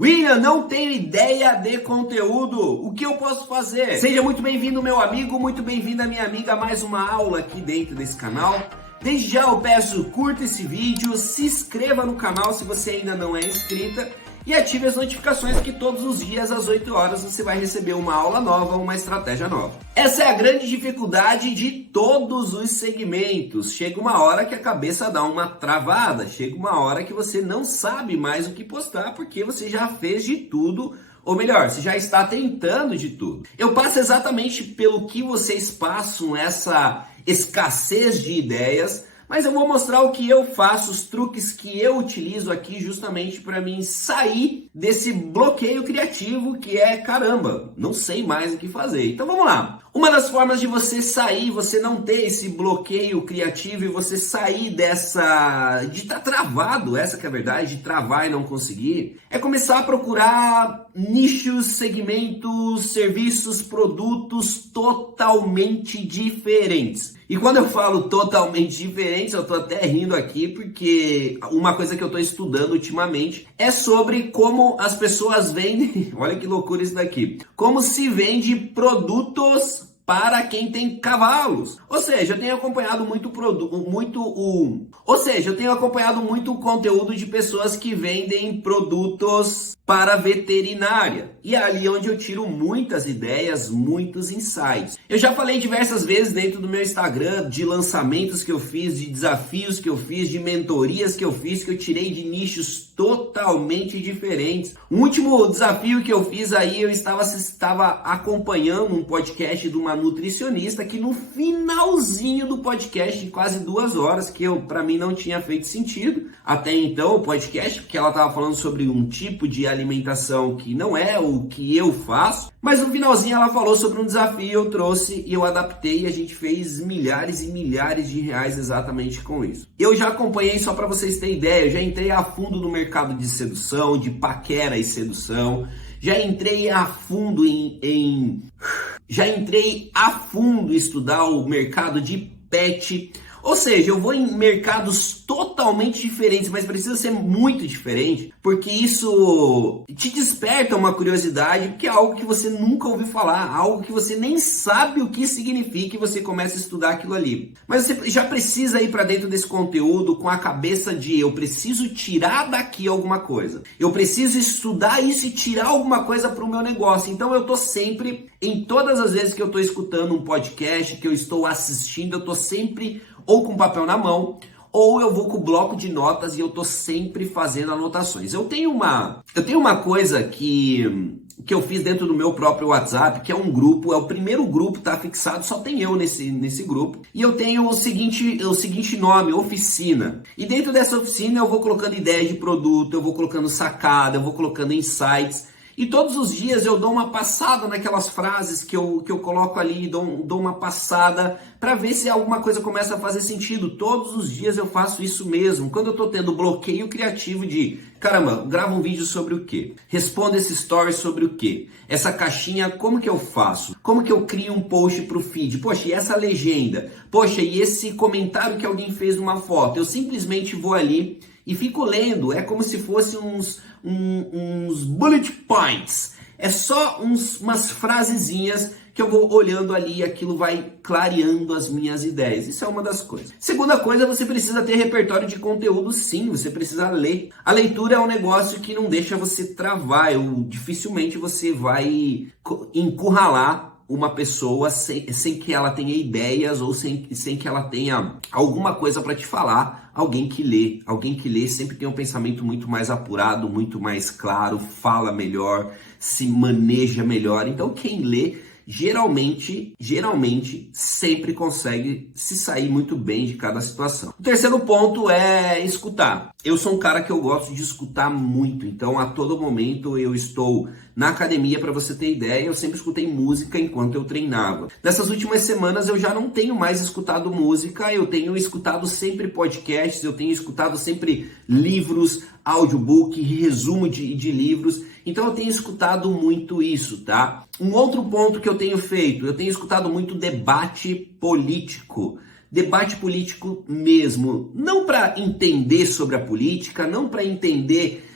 William, não tenho ideia de conteúdo. O que eu posso fazer? Seja muito bem-vindo, meu amigo, muito bem-vinda, minha amiga, a mais uma aula aqui dentro desse canal. Desde já eu peço, curta esse vídeo, se inscreva no canal se você ainda não é inscrita e ative as notificações que todos os dias às 8 horas você vai receber uma aula nova, uma estratégia nova. Essa é a grande dificuldade de todos os segmentos. Chega uma hora que a cabeça dá uma travada, chega uma hora que você não sabe mais o que postar porque você já fez de tudo. Ou melhor, você já está tentando de tudo. Eu passo exatamente pelo que vocês passam, essa escassez de ideias, mas eu vou mostrar o que eu faço, os truques que eu utilizo aqui justamente para mim sair desse bloqueio criativo que é, caramba, não sei mais o que fazer. Então vamos lá. Uma das formas de você sair, você não ter esse bloqueio criativo e você sair dessa... de estar travado, essa que é a verdade, de travar e não conseguir, é começar a procurar nichos, segmentos, serviços, produtos totalmente diferentes. E quando eu falo totalmente diferentes, eu tô até rindo aqui porque uma coisa que eu tô estudando ultimamente é sobre como as pessoas vendem, olha que loucura isso daqui, como se vende produtos para quem tem cavalos. Ou seja, eu tenho acompanhado muito o conteúdo de pessoas que vendem produtos para veterinária. E é ali onde eu tiro muitas ideias, muitos insights. Eu já falei diversas vezes dentro do meu Instagram de lançamentos que eu fiz, de desafios que eu fiz, de mentorias que eu fiz, que eu tirei de nichos totalmente diferentes. O último desafio que eu fiz aí, eu estava acompanhando um podcast de uma nutricionista que no finalzinho do podcast, quase 2 horas, que para mim não tinha feito sentido até então o podcast, porque ela estava falando sobre um tipo de alimentação que não é o que eu faço, mas no finalzinho ela falou sobre um desafio, eu trouxe e eu adaptei e a gente fez milhares e milhares de reais exatamente com isso. Eu já acompanhei, só para vocês terem ideia, eu já entrei a fundo no mercado de sedução, de paquera e sedução, já entrei a fundo já entrei a fundo em estudar o mercado de pet. Ou seja, eu vou em mercados totalmente diferentes, mas precisa ser muito diferente, porque isso te desperta uma curiosidade, porque é algo que você nunca ouviu falar, algo que você nem sabe o que significa e você começa a estudar aquilo ali. Mas você já precisa ir para dentro desse conteúdo com a cabeça de eu preciso tirar daqui alguma coisa. Eu preciso estudar isso e tirar alguma coisa para o meu negócio. Então eu tô sempre, em todas as vezes que eu tô escutando um podcast, que eu estou assistindo, eu tô sempre ou com papel na mão, ou eu vou com o bloco de notas e eu tô sempre fazendo anotações. Eu tenho uma coisa que eu fiz dentro do meu próprio WhatsApp, que é um grupo, é o primeiro grupo, tá fixado, só tem eu nesse grupo, e eu tenho o seguinte nome, oficina. E dentro dessa oficina eu vou colocando ideia de produto, eu vou colocando sacada, eu vou colocando insights. E todos os dias eu dou uma passada naquelas frases que eu coloco ali, dou uma passada para ver se alguma coisa começa a fazer sentido. Todos os dias eu faço isso mesmo. Quando eu estou tendo bloqueio criativo de, caramba, grava um vídeo sobre o quê? Responda esse story sobre o quê? Essa caixinha, como que eu faço? Como que eu crio um post para o feed? Poxa, e essa legenda? Poxa, e esse comentário que alguém fez numa foto? Eu simplesmente vou ali e fico lendo, é como se fosse uns bullet points. É só umas frasezinhas que eu vou olhando ali e aquilo vai clareando as minhas ideias. Isso é uma das coisas. Segunda coisa, você precisa ter repertório de conteúdo, sim, você precisa ler. A leitura é um negócio que não deixa você travar, dificilmente você vai encurralar uma pessoa sem que ela tenha ideias ou sem que ela tenha alguma coisa para te falar. Alguém que lê sempre tem um pensamento muito mais apurado, muito mais claro, fala melhor, se maneja melhor. Então quem lê geralmente sempre consegue se sair muito bem de cada situação. O terceiro ponto é escutar. Eu sou um cara que eu gosto de escutar muito, então a todo momento eu estou na academia, para você ter ideia, eu sempre escutei música enquanto eu treinava. Nessas últimas semanas eu já não tenho mais escutado música, eu tenho escutado sempre podcasts, eu tenho escutado sempre livros, audiobook, resumo de livros, então eu tenho escutado muito isso, tá? Um outro ponto que eu tenho feito, eu tenho escutado muito debate político mesmo, não para entender sobre a política, não para entender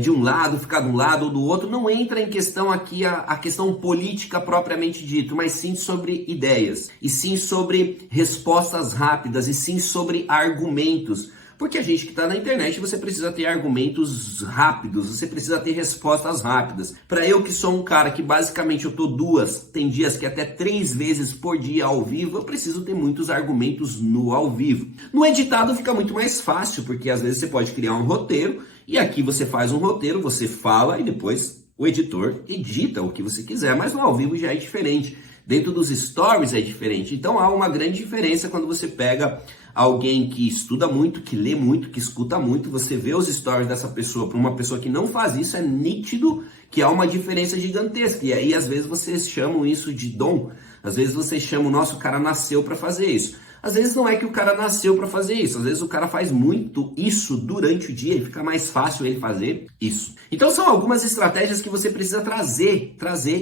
de um lado, ficar de um lado ou do outro. Não entra em questão aqui a questão política propriamente dito, mas sim sobre ideias, e sim sobre respostas rápidas, e sim sobre argumentos. Porque a gente que está na internet, você precisa ter argumentos rápidos, você precisa ter respostas rápidas. Para eu que sou um cara que basicamente eu tô 2, tem dias que até 3 vezes por dia ao vivo, eu preciso ter muitos argumentos no ao vivo. No editado fica muito mais fácil, porque às vezes você pode criar um roteiro, e aqui você faz um roteiro, você fala e depois o editor edita o que você quiser, mas no ao vivo já é diferente. Dentro dos stories é diferente. Então há uma grande diferença quando você pega alguém que estuda muito, que lê muito, que escuta muito, você vê os stories dessa pessoa para uma pessoa que não faz isso, é nítido que há uma diferença gigantesca. E aí às vezes vocês chamam isso de dom, às vezes vocês chamam, nossa, o cara nasceu para fazer isso. Às vezes não é que o cara nasceu para fazer isso, às vezes o cara faz muito isso durante o dia e fica mais fácil ele fazer isso. Então são algumas estratégias que você precisa trazer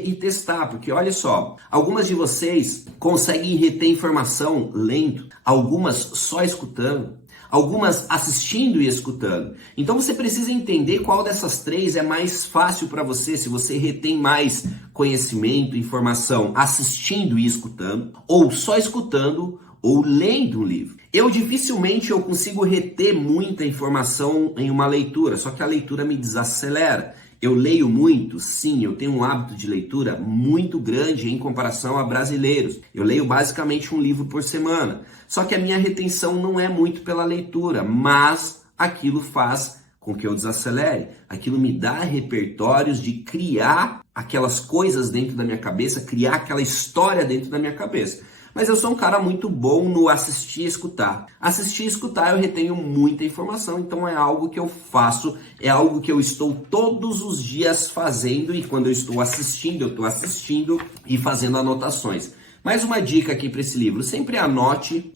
e testar, porque olha só, algumas de vocês conseguem reter informação lendo, algumas só escutando, algumas assistindo e escutando. Então você precisa entender qual dessas 3 é mais fácil para você, se você retém mais conhecimento, informação assistindo e escutando, ou só escutando, ou lendo um livro. Dificilmente eu consigo reter muita informação em uma leitura, só que a leitura me desacelera. Eu leio muito? Sim, eu tenho um hábito de leitura muito grande em comparação a brasileiros. Eu leio basicamente um livro por semana. Só que a minha retenção não é muito pela leitura, mas aquilo faz com que eu desacelere. Aquilo me dá repertórios de criar aquelas coisas dentro da minha cabeça, criar aquela história dentro da minha cabeça. Mas eu sou um cara muito bom no assistir e escutar. Assistir e escutar eu retenho muita informação, então é algo que eu faço, é algo que eu estou todos os dias fazendo, e quando eu estou assistindo, eu estou assistindo e fazendo anotações. Mais uma dica aqui para esse livro, sempre anote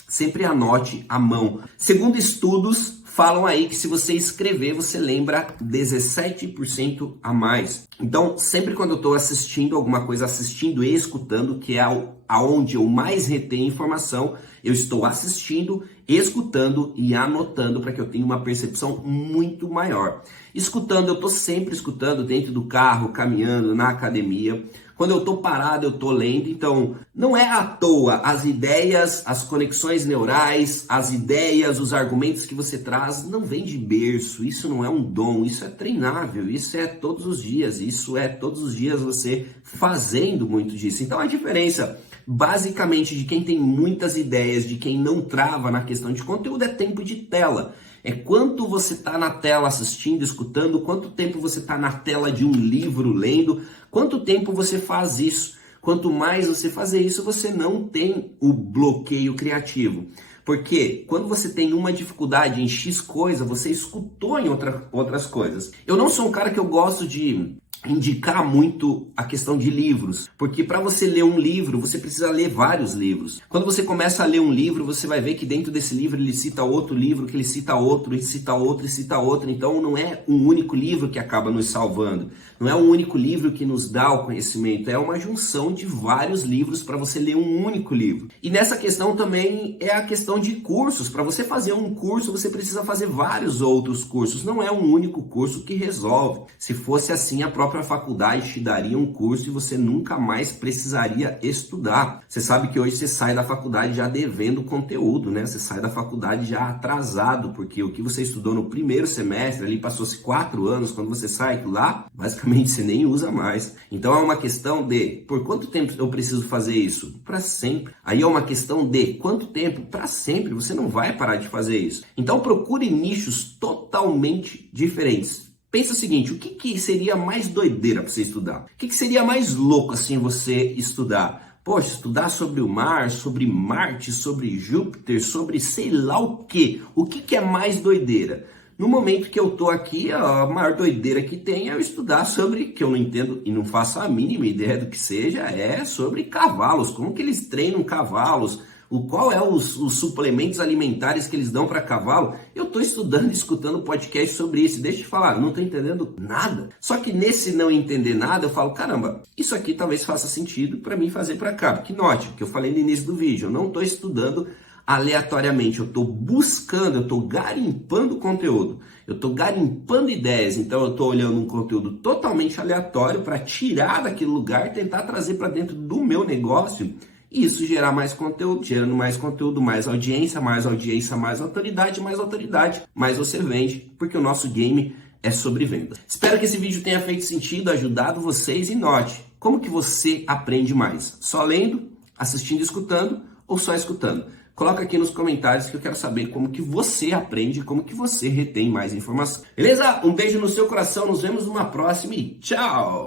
à mão. Segundo estudos, falam aí que se você escrever, você lembra 17% a mais. Então, sempre quando eu estou assistindo alguma coisa, assistindo e escutando, que é aonde eu mais retenho informação, eu estou assistindo, escutando e anotando para que eu tenha uma percepção muito maior. Escutando, eu estou sempre escutando dentro do carro, caminhando, na academia. Quando eu estou parado, eu estou lendo. Então, não é à toa as ideias, as conexões neurais, as ideias, os argumentos que você traz, não vem de berço. Isso não é um dom, isso é treinável, isso é todos os dias. Isso é todos os dias você fazendo muito disso. Então, a diferença, basicamente, de quem tem muitas ideias, de quem não trava na questão de conteúdo, é tempo de tela. É quanto você está na tela assistindo, escutando, quanto tempo você está na tela de um livro lendo, quanto tempo você faz isso. Quanto mais você fazer isso, você não tem o bloqueio criativo. Porque quando você tem uma dificuldade em X coisa, você escutou em outras coisas. Eu não sou um cara que eu gosto de indicar muito a questão de livros, porque para você ler um livro, você precisa ler vários livros. Quando você começa a ler um livro, você vai ver que dentro desse livro ele cita outro livro, que ele cita outro, e cita outro, e cita outro. Então não é um único livro que acaba nos salvando, não é um único livro que nos dá o conhecimento, é uma junção de vários livros para você ler um único livro. E nessa questão também é a questão de cursos. Para você fazer um curso, você precisa fazer vários outros cursos, não é um único curso que resolve. Se fosse assim, a própria faculdade te daria um curso e você nunca mais precisaria estudar. Você sabe que hoje você sai da faculdade já devendo conteúdo, né? Você sai da faculdade já atrasado, porque o que você estudou no primeiro semestre, ali passou-se 4 anos, quando você sai lá, basicamente você nem usa mais. Então é uma questão de, por quanto tempo eu preciso fazer isso? Para sempre. Aí é uma questão de, quanto tempo? Para sempre. Você não vai parar de fazer isso. Então procure nichos totalmente diferentes. Pensa o seguinte, o que seria mais doideira para você estudar? O que seria mais louco assim você estudar? Poxa, estudar sobre o mar, sobre Marte, sobre Júpiter, sobre sei lá o quê. O que é mais doideira? No momento que eu tô aqui, a maior doideira que tem é eu estudar sobre, que eu não entendo e não faço a mínima ideia do que seja, é sobre cavalos. Como que eles treinam cavalos? Qual é os suplementos alimentares que eles dão para cavalo? Eu estou estudando e escutando podcast sobre isso. Deixa eu te falar, não estou entendendo nada. Só que nesse não entender nada, eu falo, caramba, isso aqui talvez faça sentido para mim fazer para cá. Porque note, que eu falei no início do vídeo, eu não estou estudando aleatoriamente, eu estou buscando, eu estou garimpando conteúdo, eu estou garimpando ideias, então eu estou olhando um conteúdo totalmente aleatório para tirar daquele lugar e tentar trazer para dentro do meu negócio e isso gerar mais conteúdo, gerando mais conteúdo, mais audiência, mais audiência, mais autoridade, mais você vende, porque o nosso game é sobre venda. Espero que esse vídeo tenha feito sentido, ajudado vocês e note, como que você aprende mais? Só lendo, assistindo e escutando ou só escutando? Coloca aqui nos comentários que eu quero saber como que você aprende, como que você retém mais informação. Beleza? Um beijo no seu coração, nos vemos numa próxima e tchau!